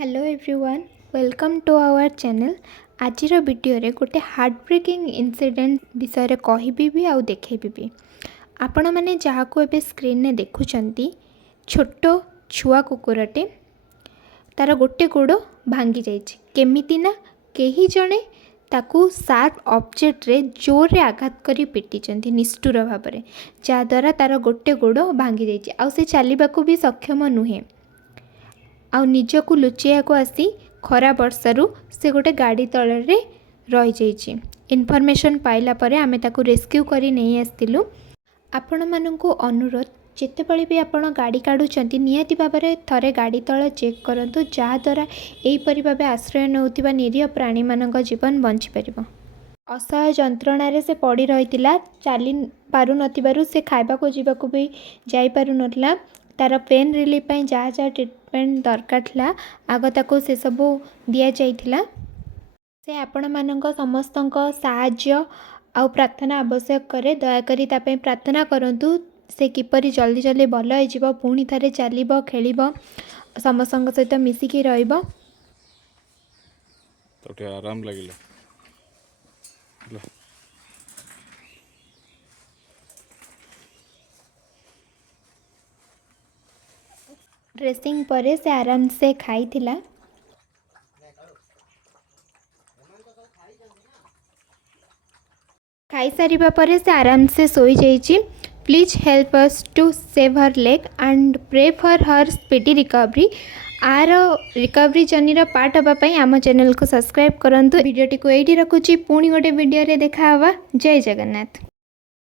Hello everyone welcome to our channel. आजिर video रे गोटे हार्ट ब्रेकिंग इंसिडेंट विषय कहबी भी आउ देखेबी भी। आपण मैंने जहाँ को एबे स्क्रीन ने देखुचंती छोट छुआ कुकुरटे तार गोटे गोड़ भांगी जाइछि। केमिति ना केही जणे ताकू शार्प ऑब्जेक्ट रे जोर रे आघात करी पिटिचंती निष्ठुर भाबरे, जा द्वारा तार गोटे गोड़ भांगी जाइछि। आउ से चलिबाकू भी सक्षम नुहे। आउ निजकू लुचिया को आसी खरा वर्षारू से गोटे गाड़ी तले रही जाइछि। इनफॉरमेशन पाइला परे आमे ताकू रेस्क्यू करी नहीं आस्तिलु। आपण माननकू अनुरोध जितेबले भी आपण गाड़ी काढुचंती नियति भाबरे थरे गाड़ी तल चेक करंतु, जहा द्वारा एहीपरि भाबे आश्रय नउतिबा निरीह प्राणी मानक जीवन बंची परिबो। असहाय जंत्रणा से पड़ी रही चली पारु नथिबारु से खाइबाको जीवाको भी जाई पारु नथला। तार पेन रिलीफ पई जहाँ जहाँ ट्रिटमेंट दरकार था आग ताको से सबू दिया जाइथिला। से आपण मानक समस्तक साहाय्य आउ प्रार्थना आवश्यक करे। दयाकरी तापई प्रार्थना करंतु से किपरि जल्दी जल्दी भल हो पुणी थे चलो खेल समस्त सहित मिसिकी रहिबो। तो आराम लगिला। ड्रेसिंग परे से आराम से खाई थिला। खाई सारिबा परे से आराम से सोई जाइछि। Please help us to save her leg and pray for her speedy recovery. आर रिकवरी जर्नी रो पार्ट होबापई आम चैनल को सब्सक्राइब करंतु। वीडियो टी को एठी रखुछि, पुणी गोटे वीडियो रे देखा हवा। जय जगन्नाथ।